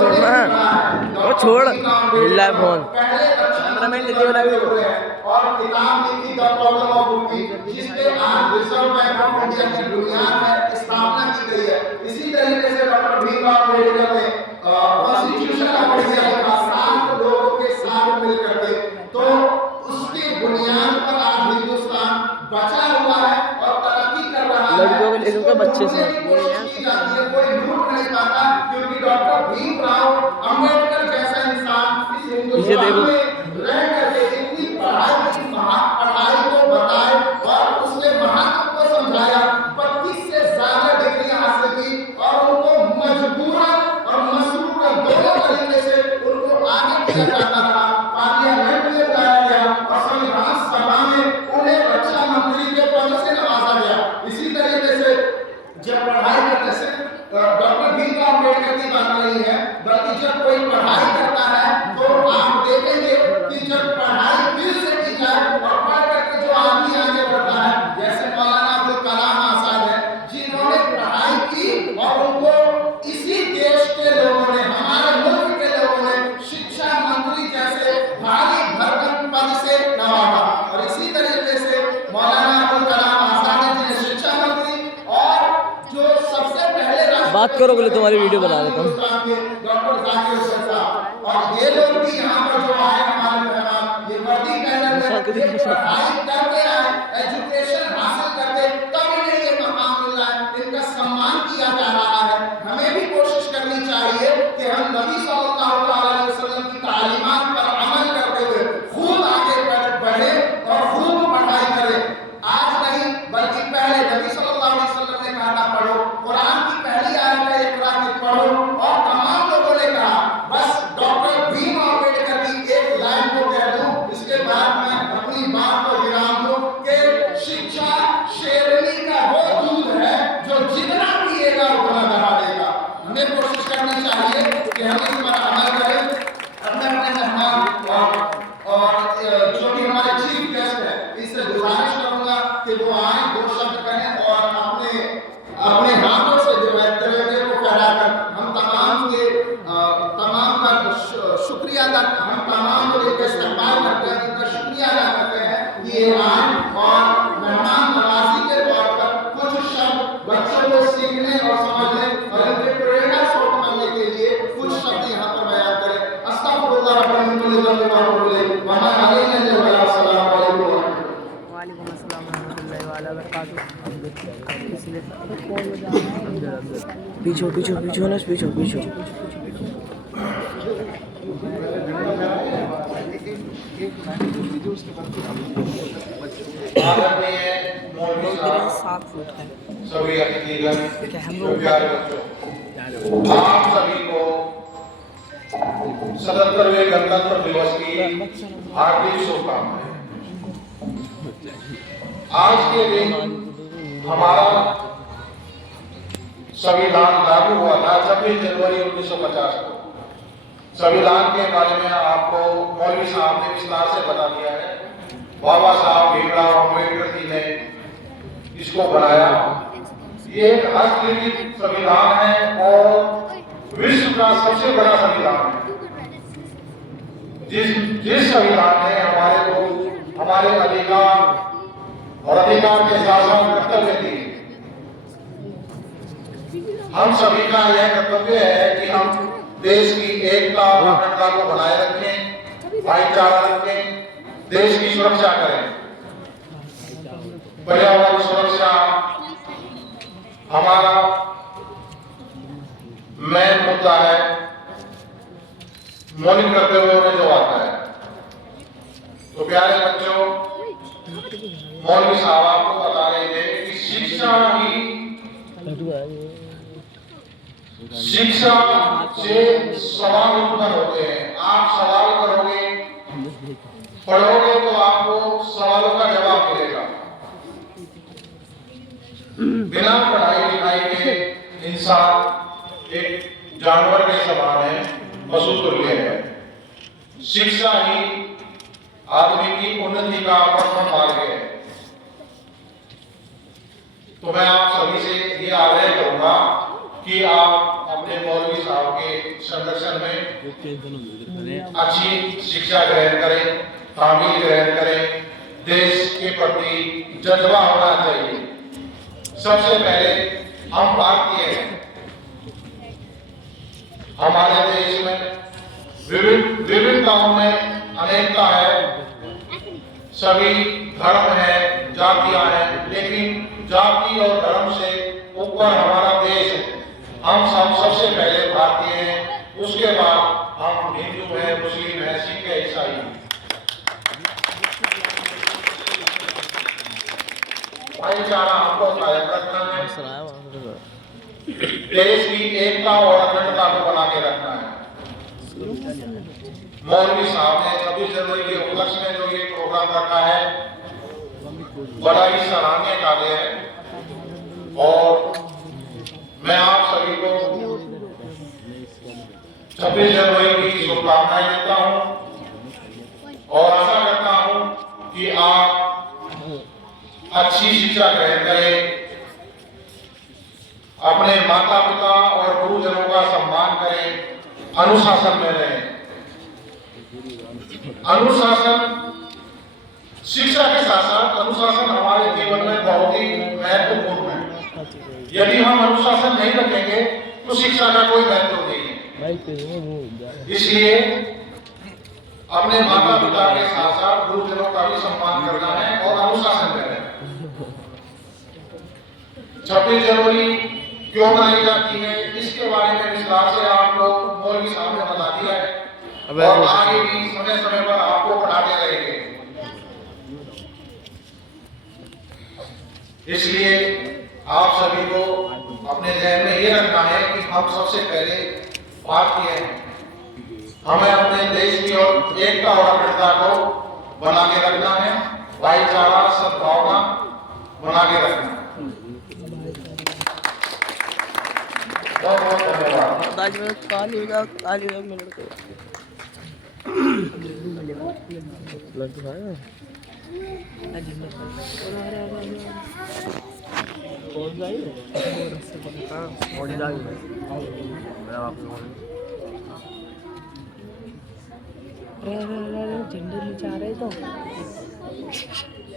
छोड़ना, वो छोड़ हिल है फोन, कैमरामैन लेते हुए और किताब लिखी द प्रॉब्लम ऑफ रूपी, जिसके आज रिजर्व बैंक ऑफ इंडिया की बुनियाद में स्थापना की गई है। इसी तरीके से डॉक्टर भीमराव अम्बेडकर ने कॉन्स्टिट्यूशन ऑफ इंडिया का 7 लोगों के साथ मिलकर के, तो उसकी बुनियाद पर आज हिंदुस्तान बचा हुआ है और तरक्की कर रहा है। लड़कियों को ले लूंगा बच्चे से, कोई लूट नहीं पाता, क्योंकि डॉक्टर भीमराव अम्बेडकर जैसा इंसान इस हिंदुस्तान में रह करके इतनी पढ़ाई को बताए और उसके महत्व को समझाया। 25 से ज्यादा डिग्री हासिल की और उनको मजबूरन और मसरूरन दोनों तरीके से उनको आगे किया जाता रहा। पार्लियामेंट में बुलाया गया और संविधान सभा में उन्हें रक्षा मंत्री के पद से नवाजा गया। इसी तरीके से जब पढ़ाई करने से डॉक्टर भीमराव अम्बेडकर की बात नहीं है, बल्कि जब कोई पढ़ाई करता है तो आप देखेंगे कि जब पढ़ाई दिल से की जाए और पढ़ करके जो आदमी आगे बढ़ता है, जैसे मौलाना अब्दुल कलाम आजाद है, जिन्होंने पढ़ाई की और उनको इसी देश के लोगों ने, हमारे मुल्क के लोगों ने शिक्षा मंत्री जैसे भारी भरकम पद से नवाजा। और इसी तरीके से मौलाना अब्दुल कलाम आजाद ने जिन्हें शिक्षा मंत्री और जो सबसे पहले बात करो बोले तुम्हारी वीडियो बना देता हूँ। डॉक्टर जाकिर हुसैन साहब, और ये लोग भी यहाँ पर जो आए हमारे मेहमान, ये वर्दी पहने पढ़ाई करके आए, एजुकेशन हासिल करके, तब इन्हें ये मकाम मिल रहा है, इनका सम्मान किया जा रहा है। हमें भी कोशिश करनी चाहिए कि हम नबी सल्लल्लाहु अलैहि वसल्लम की तालीमात पर अमल करते हुए खूब आगे बढ़े और खूब पढ़ाई करें। आज नहीं बल्कि पहले नबी सल्लल्लाहु अलैहि वसल्लम ने कहा था पढ़ो, कुरान की पहली आयत है इक़रा की पढ़ो, और तमाम लोगों ने कहा बस डॉक्टर भीमराव अम्बेडकर की एक लाइन को कह दूं, इसके बाद मैं अपनी बात को विराम दूं कि शिक्षा शेरनी का वो दूध है जो जितना पिएगा उतना दहा देगा। हमें कोशिश करनी चाहिए कि हम इस पर अमल करें। अपने मेहमान और जो भी हमारे चीफ गेस्ट है, इससे गुजारिश करूंगा कि वो आए, 2 शब्द कहें और अपने हाथों से जो है तिरंगे को फहराकर हम तमाम का शुक्रिया अदा, हम तमाम लोग इनका इस्तेमाल करते हैं, इनका शुक्रिया अदा करते हैं कि ये आए और मेहमान नवाजी के तौर पर कुछ शब्द बच्चों को सीखने और समझने और इनके प्रेरणा स्रोत बनने के लिए कुछ शब्द यहाँ पर बयान करें। अस्तगफिरुल्लाह रहमतुल्लाहि व पीछो पीछो पीछो ना, पीछो पीछो सभी अतिथिगण, प्यारे बच्चों, आप सभी को 77वें गणतंत्र दिवस की हार्दिक शुभकामनाएं। आज के दिन हमारा संविधान लागू हुआ था 26 जनवरी 1950 को। संविधान के बारे में आपको मौलवी साहब ने विस्तार से बता दिया है। बाबा साहब भीमराव अम्बेडकर जी ने इसको बनाया। ये एक हस्तलिखित संविधान है और विश्व का सबसे बड़ा संविधान है। जिस संविधान ने हमारे को हमारे अधिकार और अधिकार के साथ कर्तव्य दिए। हम सभी का यह कर्तव्य है कि हम देश की एकता और अखंडता को बनाए रखें, भाईचारा रखें, देश की सुरक्षा करें। पर्यावरण सुरक्षा हमारा मेन मुद्दा है। मौलिक करते हुए उन्हें जो आता है। तो प्यारे बच्चों, मौलवी साहब आपको बता रहे थे कि शिक्षा से सवाल उत्पन्न होते हैं। आप सवाल करोगे, पढ़ोगे तो आपको सवालों का जवाब मिलेगा। बिना पढ़ाई लिखाई के इंसान एक जानवर के समान है, पशु तुल्य है। शिक्षा ही आदमी की उन्नति का प्रथम मार्ग है। तो मैं आप सभी से ये आग्रह करूंगा कि आप अपने मौलवी साहब के संरक्षण में अच्छी शिक्षा ग्रहण करें, तामील ग्रहण करें। देश के प्रति जज्बा होना चाहिए। सबसे पहले हम भारतीय हैं। हमारे देश में विभिन्नताओं में अनेकता है। सभी धर्म है, जातियां हैं, लेकिन जाति और धर्म से ऊपर हमारा देश है। हम सबसे पहले भारतीय हैं, उसके बाद हम हिंदू हैं, मुस्लिम हैं, सिख हैं, ईसाई हैं। भाईचारा हमको कायम रखना है, देश की एकता और अखंडता को बना के रखना है। मौलवी साहब ने 26 जनवरी के उपलक्ष्य में जो ये प्रोग्राम रखा है, बड़ा ही सराहनीय कार्य है और मैं आप सभी को 26 जनवरी की शुभकामनाएं देता हूं और आशा करता हूं कि आप अच्छी शिक्षा ग्रहण करें, अपने माता पिता और गुरुजनों का सम्मान करें, अनुशासन में रहें। अनुशासन, शिक्षा के साथ साथ अनुशासन हमारे जीवन में बहुत ही महत्वपूर्ण है। यदि हम अनुशासन नहीं रखेंगे तो शिक्षा का कोई महत्व नहीं है। इसलिए अपने माता पिता के साथ साथ गुरुजनों का भी सम्मान करना है और अनुशासन में रहना है। 26 जनवरी क्यों मनाई जाती है, इसके बारे में विस्तार से आपको मौलवी साहब ने बता दिया है और आगे भी समय समय पर आपको पढ़ाते रहेंगे। इसलिए आप सभी को अपने ध्यान में ये रखना है कि हम सबसे पहले भारतीय हैं। हमें अपने देश की और एकता और अखंडता को बना के रखना है, भाईचारा सद्भावना बना के रखना है। बहुत बहुत धन्यवाद।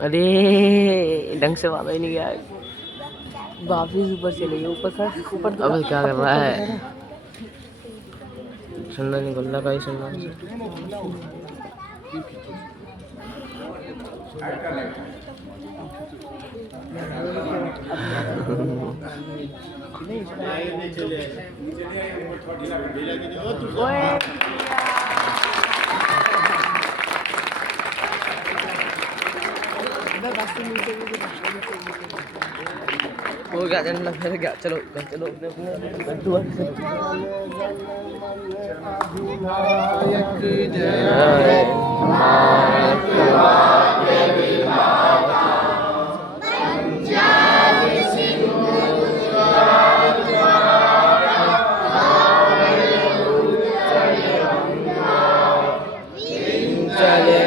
अरे ढंग से वाला ही नहीं गया, वापिस ऊपर चले गए, ऊपर अब क्या कर रहा है? सुंदर निकल रहा है, सुंदर हो गया जन्म फिर क्या, चलो चलो अपने दुआ से चले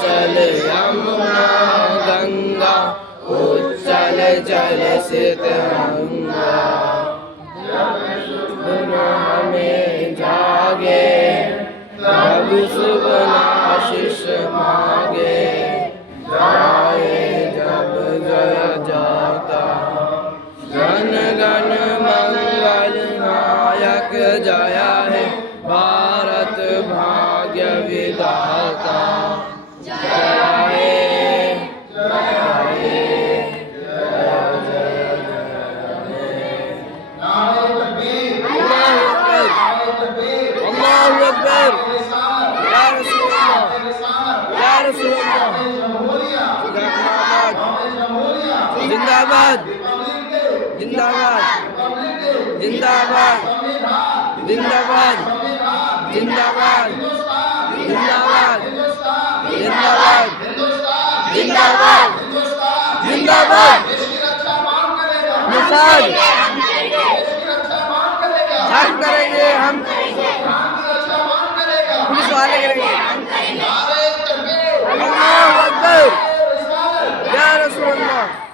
चले यमुना गंगा उच्चल जल सितरंगा, हमें जागे तब सुबह आशीष मांगे, जाए जब जय जाता गण गण मंगल नायक, जया है भारत भाग्य विधाता, जय जिंदाबाद जिंदाबाद जिंदाबाद जिंदाबाद जिंदाबाद जिंदाबाद जिंदाबाद जिंदाबाद जिंदाबाद निषाद हम करेंगे, हम पुलिस वाले करेंगे। अल्लाहू अकबर, या रसूल अल्लाह।